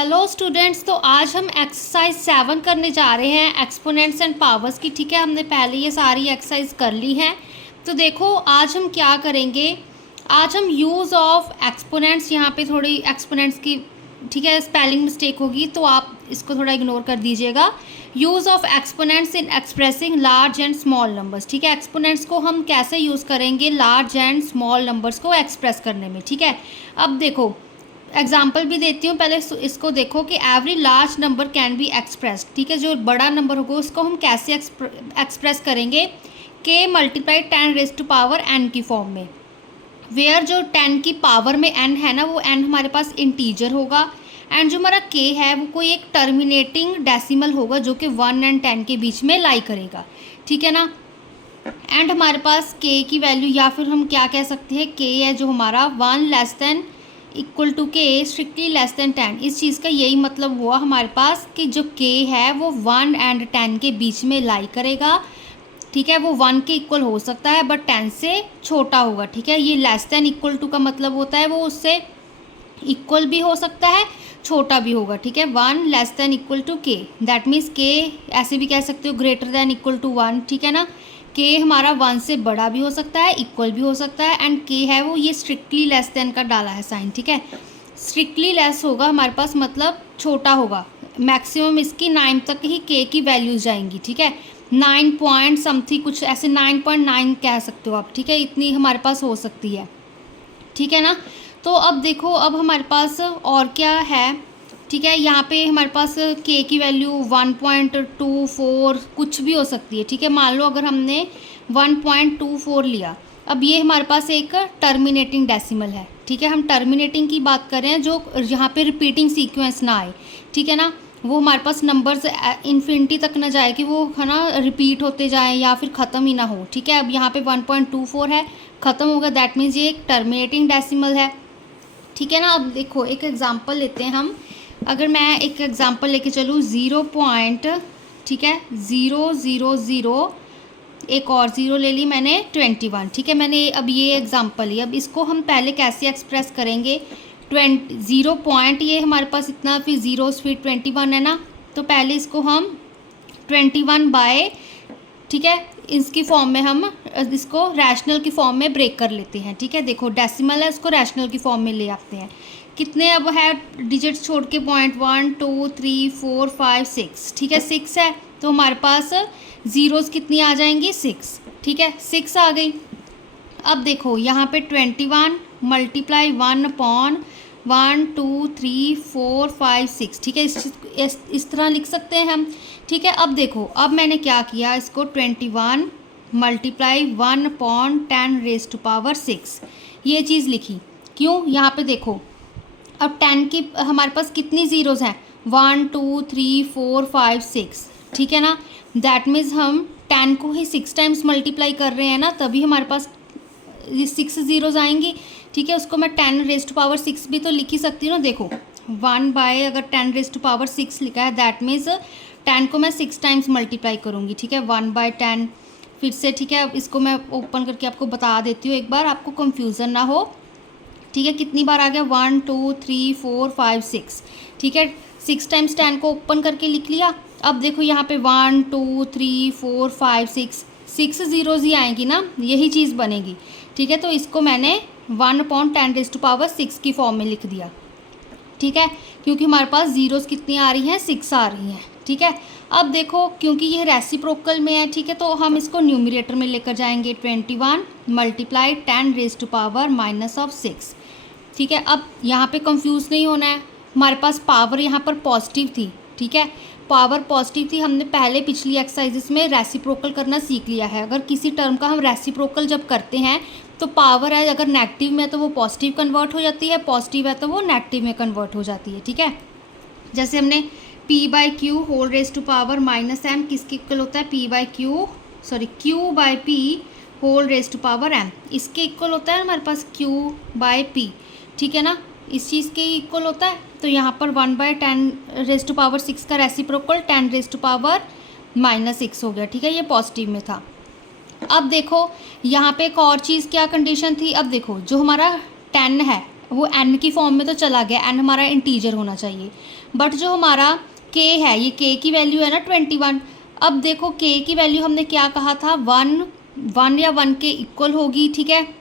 Hello students, तो आज हम एक्सरसाइज 7 करने जा रहे हैं एक्सपोनेंट्स एंड पावर्स की। ठीक है, हमने पहले ये सारी एक्सरसाइज कर ली हैं। तो देखो आज हम क्या करेंगे, आज हम यूज़ ऑफ एक्सपोनेंट्स, यहाँ पे थोड़ी एक्सपोनेंट्स की ठीक है स्पेलिंग मिस्टेक होगी तो आप इसको थोड़ा इग्नोर कर दीजिएगा। Use of exponents in expressing large and small numbers. ठीक है, एक्सपोनेंट्स को हम कैसे यूज़ करेंगे लार्ज एंड स्मॉल नंबर्स को एक्सप्रेस करने में। ठीक है, अब देखो एग्जाम्पल भी देती हूँ, पहले इसको देखो कि every large number can be express. ठीक है, जो बड़ा नंबर होगा उसको हम कैसे एक्सप्रेस करेंगे, के multiply 10 raise to power n की फॉर्म में, वेयर जो 10 की पावर में n है ना, वो n हमारे पास इंटीजर होगा एंड जो हमारा k है वो कोई एक टर्मिनेटिंग डेसिमल होगा जो कि 1 एंड 10 के बीच में लाई करेगा। ठीक है ना, एंड हमारे पास k की वैल्यू, या फिर हम क्या कह सकते हैं, k है जो हमारा 1 लेस देन इक्वल टू के स्ट्रिक्टली लेस देन 10। इस चीज़ का यही मतलब हुआ हमारे पास कि जो k है वो 1 एंड 10 के बीच में लाई करेगा। ठीक है, वो 1 के इक्वल हो सकता है बट 10 से छोटा होगा। ठीक है, ये लेस देन इक्वल टू का मतलब होता है वो उससे इक्वल भी हो सकता है, छोटा भी होगा। ठीक है, 1 लेस देन इक्वल टू के, दैट मीन्स के ऐसे भी कह सकते हो ग्रेटर देन इक्वल टू 1। ठीक है ना, के हमारा 1 से बड़ा भी हो सकता है, इक्वल भी हो सकता है, एंड के है वो ये स्ट्रिक्टली लेस देन का डाला है साइन। ठीक है, स्ट्रिक्टली लेस होगा हमारे पास मतलब छोटा होगा। मैक्सिमम इसकी 9 तक ही के की वैल्यूज जाएंगी। ठीक है, 9 पॉइंट समथिंग कुछ ऐसे 9.9 कह सकते हो आप। ठीक है, इतनी हमारे पास हो सकती है। ठीक है ना, तो अब देखो अब हमारे पास और क्या है। ठीक है, यहाँ पे हमारे पास के की वैल्यू 1.24 कुछ भी हो सकती है। ठीक है, मान लो अगर हमने 1.24 लिया, अब ये हमारे पास एक टर्मिनेटिंग डेसिमल है। ठीक है, हम टर्मिनेटिंग की बात कर रहे हैं, जो यहाँ पे रिपीटिंग सीक्वेंस ना आए। ठीक है ना, वो हमारे पास नंबर्स इन्फिनिटी तक ना जाए कि वो है ना रिपीट होते जाएँ या फिर ख़त्म ही ना हो। ठीक है, अब यहाँ पे 1.24 है, ख़त्म होगा, दैट मीन्स ये एक टर्मिनेटिंग डेसिमल है। ठीक है ना, अब देखो एक एग्जांपल लेते हैं हम। अगर मैं एक एग्जांपल लेके चलूँ 0 पॉइंट, ठीक है 000, एक और 0 ले ली मैंने 21। ठीक है, मैंने अब ये एग्जांपल लिया, अब इसको हम पहले कैसे एक्सप्रेस करेंगे। 0 पॉइंट ये हमारे पास इतना, फिर 0 फिर 21 है ना, तो पहले इसको हम 21 बाय, ठीक है इसकी फॉर्म में हम इसको रैशनल की फॉर्म में ब्रेक कर लेते हैं। ठीक है, देखो डेसिमल है, इसको रैशनल की फॉर्म में ले आते हैं। कितने अब है डिजिट्स छोड़ के, 1 2 3 4 5 6। ठीक है, 6 है तो हमारे पास ज़ीरोज़ कितनी आ जाएंगी, 6। ठीक है, 6 आ गई। अब देखो यहाँ पे 21 मल्टीप्लाई 1 अपॉन 1 2 3 4 5 6। ठीक है, इस तरह लिख सकते हैं हम। ठीक है, अब देखो अब मैंने क्या किया, इसको 21 multiply 1 upon 10 raise to power 6 ये चीज़ लिखी। क्यों, यहाँ पे देखो अब 10 की हमारे पास कितनी ज़ीरोज़ हैं, 1 2 3 4 5 6। ठीक है ना, दैट मीन्स हम 10 को ही 6 टाइम्स मल्टीप्लाई कर रहे हैं ना, तभी हमारे पास 6 ज़ीरोज़ आएंगी। ठीक है, उसको मैं 10 रेज़ टू पावर 6 भी तो लिख ही सकती हूँ ना। देखो 1 बाय अगर 10 रेज़ टू पावर 6 लिखा है, दैट मीन्स 10 को मैं 6 टाइम्स मल्टीप्लाई करूँगी। ठीक है, 1 बाय 10 फिर से। ठीक है, अब इसको मैं ओपन करके आपको बता देती हूँ एक बार, आपको कन्फ्यूज़न ना हो। ठीक है, कितनी बार आ गया, 1 2 3 4 5 6। ठीक है, 6 टाइम्स 10 को ओपन करके लिख लिया। अब देखो यहाँ पे 1 2 3 4 5 6 ज़ीरोज़ ही आएंगी ना, यही चीज़ बनेगी। ठीक है, तो इसको मैंने 1 अपॉन 10 रेज़ टू पावर 6 की फॉर्म में लिख दिया। ठीक है, क्योंकि हमारे पास ज़ीरोज़ कितनी आ रही हैं, 6 आ रही हैं। ठीक है, अब देखो क्योंकि ये रेसिप्रोकल में है, ठीक है, तो हम इसको न्यूमरेटर में लेकर जाएंगे। 21 मल्टीप्लाई 10 रेज़ टू पावर -6। ठीक है, अब यहाँ पे कंफ्यूज नहीं होना है, हमारे पास पावर यहाँ पर पॉजिटिव थी। ठीक है, पावर पॉजिटिव थी, हमने पहले पिछली एक्सरसाइजेस में रेसिप्रोकल करना सीख लिया है। अगर किसी टर्म का हम रेसिप्रोकल जब करते हैं तो पावर है अगर नेगेटिव में तो वो पॉजिटिव कन्वर्ट हो जाती है, पॉजिटिव है तो वो नेगेटिव में कन्वर्ट हो जाती है। ठीक है, जैसे हमने p/q whole raise to power -m किसके इक्वल होता है, q/p whole raise to power m, इसके इक्वल होता है हमारे पास q/p। ठीक है ना, इस चीज़ के इक्वल होता है। तो यहाँ पर 1/10 रेज़ टू पावर 6 का रेसिप्रोकल 10 रेज़ टू पावर -6 हो गया। ठीक है, ये पॉजिटिव में था। अब देखो यहाँ पे एक और चीज़ क्या कंडीशन थी, अब देखो जो हमारा 10 है वो n की फॉर्म में तो चला गया, n हमारा इंटीजर होना चाहिए। बट जो हमारा k है, ये k की वैल्यू है ना 21। अब देखो k की वैल्यू हमने क्या कहा था, 1 या 1 के इक्वल होगी, ठीक है,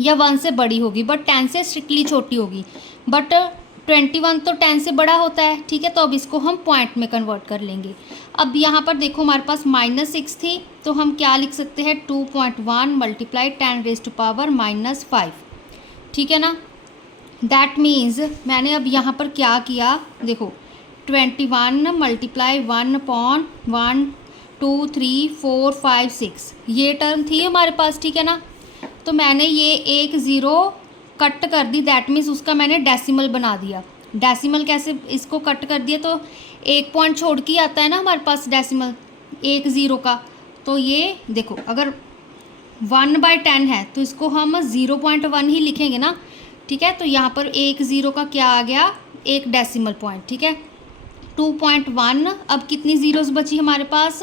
या 1 से बड़ी होगी, बट 10 से स्ट्रिक्टली छोटी होगी। बट 21 तो 10 से बड़ा होता है, ठीक है, तो अब इसको हम पॉइंट में कन्वर्ट कर लेंगे। अब यहाँ पर देखो हमारे पास -6 थी, तो हम क्या लिख सकते हैं, 2.1 मल्टीप्लाई 10⁻⁻5, ठीक है ना। दैट मीन्स मैंने अब यहाँ पर क्या किया, देखो 21 मल्टीप्लाई 1/1 2 3 4 5 6 ये टर्म थी हमारे पास, ठीक है ना। तो मैंने ये एक ज़ीरो कट कर दी, दैट मीन्स उसका मैंने डेसिमल बना दिया। डेसिमल कैसे इसको कट कर दिया, तो एक पॉइंट छोड़ के ही आता है ना हमारे पास डेसिमल एक ज़ीरो का। तो ये देखो अगर 1/10 है तो इसको हम 0.1 ही लिखेंगे ना, ठीक है। तो यहाँ पर एक ज़ीरो का क्या आ गया, एक डेसिमल पॉइंट, ठीक है। 2.1, अब कितनी ज़ीरोस बची हमारे पास,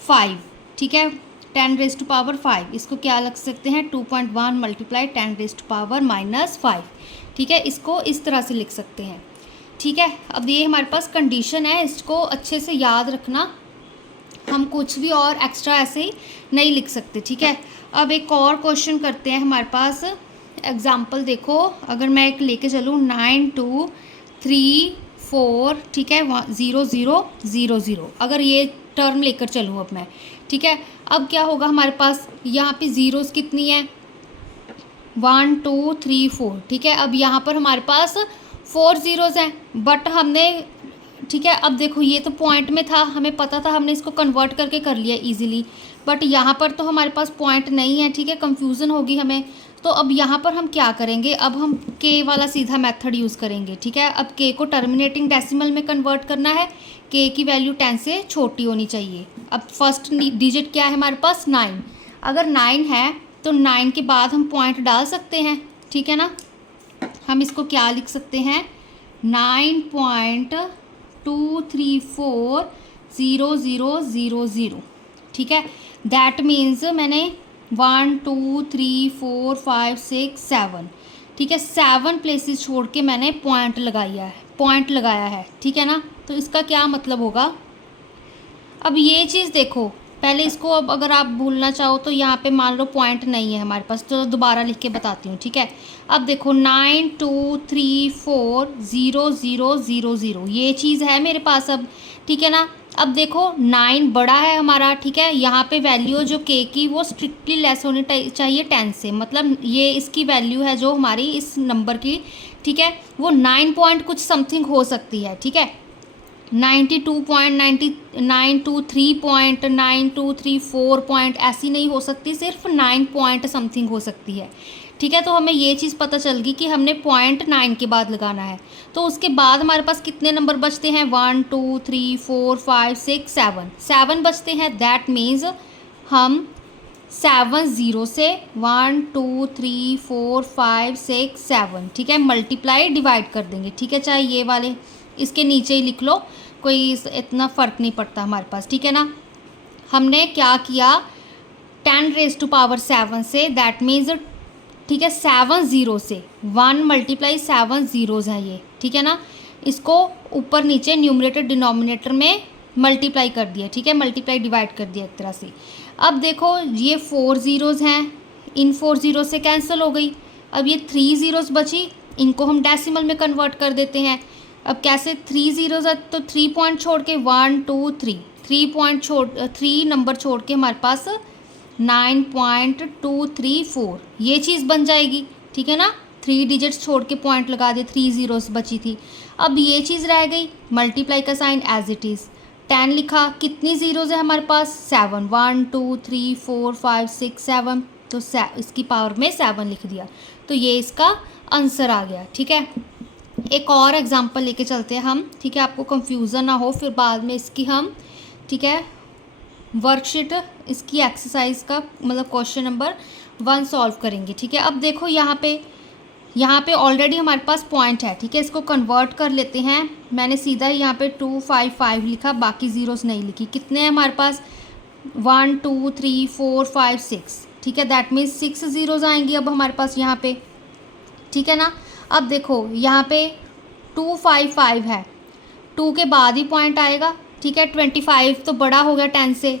5, ठीक है, 10⁻5। इसको क्या लग सकते हैं, 2.1 मल्टीप्लाई 10⁻⁻5, ठीक है, इसको इस तरह से लिख सकते हैं, ठीक है। अब ये हमारे पास कंडीशन है, इसको अच्छे से याद रखना, हम कुछ भी और एक्स्ट्रा ऐसे ही नहीं लिख सकते, ठीक है। अब एक और क्वेश्चन करते हैं, हमारे पास एग्जाम्पल देखो, अगर मैं एक लेके चलूँ 9 2 3 4, ठीक है, 0 0 0 0, अगर ये टर्म लेकर चलूँ अब मैं, ठीक है। अब क्या होगा हमारे पास, यहाँ पे ज़ीरोज़ कितनी है, 1 2 3 4, ठीक है। अब यहाँ पर हमारे पास 4 ज़ीरोज़ हैं, बट हमने, ठीक है, अब देखो ये तो पॉइंट में था, हमें पता था, हमने इसको कन्वर्ट करके कर लिया इजीली, बट यहाँ पर तो हमारे पास पॉइंट नहीं है, ठीक है, कंफ्यूजन होगी हमें। तो अब यहाँ पर हम क्या करेंगे, अब हम k वाला सीधा मेथड यूज़ करेंगे, ठीक है। अब k को टर्मिनेटिंग डेसिमल में कन्वर्ट करना है, k की वैल्यू 10 से छोटी होनी चाहिए। अब फर्स्ट डिजिट क्या है हमारे पास, 9, अगर 9 है तो 9 के बाद हम पॉइंट डाल सकते हैं, ठीक है ना। हम इसको क्या लिख सकते हैं, 9.2340000, ठीक है। दैट मीन्स मैंने 1 2 3 4 5 6 7, ठीक है, 7 प्लेसेस छोड़ के मैंने पॉइंट लगाया है, ठीक है ना। तो इसका क्या मतलब होगा, अब ये चीज़ देखो, पहले इसको अब अगर आप भूलना चाहो तो यहाँ पे मान लो पॉइंट नहीं है हमारे पास, तो दोबारा लिख के बताती हूँ, ठीक है। अब देखो 9 2 3 4 0 0 0 0 ये चीज़ है मेरे पास अब, ठीक है ना। अब देखो 9 बड़ा है हमारा, ठीक है, यहाँ पे वैल्यू जो k की वो स्ट्रिक्टली लेस होनी चाहिए 10 से, मतलब ये इसकी वैल्यू है जो हमारी इस नंबर की, ठीक है, वो 9 पॉइंट कुछ समथिंग हो सकती है, ठीक है, 92.923.9234 पॉइंट ऐसी नहीं हो सकती, सिर्फ 9 पॉइंट समथिंग हो सकती है, ठीक है। तो हमें ये चीज़ पता चल गई कि हमने पॉइंट 9 के बाद लगाना है। तो उसके बाद हमारे पास कितने नंबर बचते हैं, 1 2 3 4 5 6 7 बचते हैं। दैट मीन्स हम 7 ज़ीरो से 1 2 3 4 5 6 7, ठीक है, मल्टीप्लाई डिवाइड कर देंगे, ठीक है, चाहे ये वाले इसके नीचे ही लिख लो, कोई इतना फ़र्क नहीं पड़ता हमारे पास, ठीक है ना। हमने क्या किया, 10⁻7 से, दैट मीन्स, ठीक है, 7 ज़ीरो से 1 मल्टीप्लाई 7 ज़ीरोज़ हैं ये, ठीक है ना। इसको ऊपर नीचे न्यूमरेटर डिनोमिनेटर में मल्टीप्लाई कर दिया, ठीक है, मल्टीप्लाई डिवाइड कर दिया एक तरह से। अब देखो ये 4 ज़ीरोज़ हैं, इन 4 ज़ीरो से कैंसिल हो गई। अब ये 3 ज़ीरोज़ बची, इनको हम डेसिमल में कन्वर्ट कर देते हैं। अब कैसे, 3 ज़ीरोज़ है तो 3 पॉइंट छोड़ के 1 2 3 3 नंबर छोड़ के हमारे पास 9.234 ये चीज़ बन जाएगी, ठीक है ना। 3 डिजिट्स छोड़ के पॉइंट लगा दे, 3 ज़ीरोज़ बची थी। अब ये चीज़ रह गई, मल्टीप्लाई का साइन एज इट इज़, 10 लिखा, कितनी ज़ीरोज़ है हमारे पास, 7, 1 2 3 4 5 6 7, तो इसकी पावर में 7 लिख दिया, तो ये इसका आंसर आ गया, ठीक है। एक और एग्जांपल लेके चलते हैं हम, ठीक है, आपको कंफ्यूजन ना हो फिर बाद में इसकी हम, ठीक है, वर्कशीट इसकी एक्सरसाइज का मतलब क्वेश्चन नंबर 1 सॉल्व करेंगे, ठीक है। अब देखो यहाँ पे ऑलरेडी हमारे पास पॉइंट है, ठीक है, इसको कन्वर्ट कर लेते हैं। मैंने सीधा यहाँ पे 255 लिखा, बाकी ज़ीरोस नहीं लिखी। कितने हैं हमारे पास, 1 2 3 4 5 6, ठीक है, दैट मीन्स 6 ज़ीरोज़ आएंगी अब हमारे पास यहाँ पे, ठीक है ना। अब देखो यहाँ पे 255 है, 2 के बाद ही पॉइंट आएगा, ठीक है। 25 तो बड़ा हो गया 10 से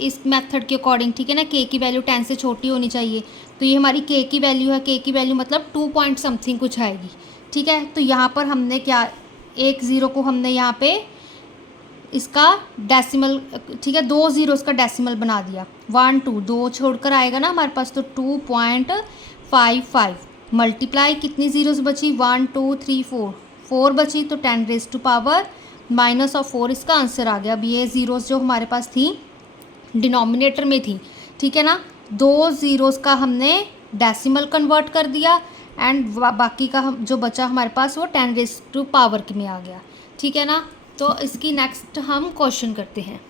इस मेथड के अकॉर्डिंग, ठीक है ना। के की वैल्यू 10 से छोटी होनी चाहिए, तो ये हमारी के की वैल्यू है। के की वैल्यू मतलब 2 पॉइंट समथिंग कुछ आएगी, ठीक है। तो यहाँ पर हमने क्या, एक ज़ीरो को हमने यहाँ पे इसका डेसिमल, ठीक है, 2 ज़ीरोज़ का डेसिमल बना दिया। 1 2 2 छोड़कर आएगा ना हमारे पास, तो 2.55 मल्टीप्लाई कितनी ज़ीरोज़ बची, 1 2 3 4 4 बची, तो 10⁻⁻⁴ इसका आंसर आ गया। अब ये ज़ीरोज़ जो हमारे पास थी डिनोमिनेटर में थी, ठीक है ना, 2 ज़ीरोज़ का हमने डेसिमल कन्वर्ट कर दिया एंड बाकी का हम जो बचा हमारे पास वो 10⁻⁻ में आ गया, ठीक है ना। तो इसकी नेक्स्ट हम क्वेश्चन करते हैं।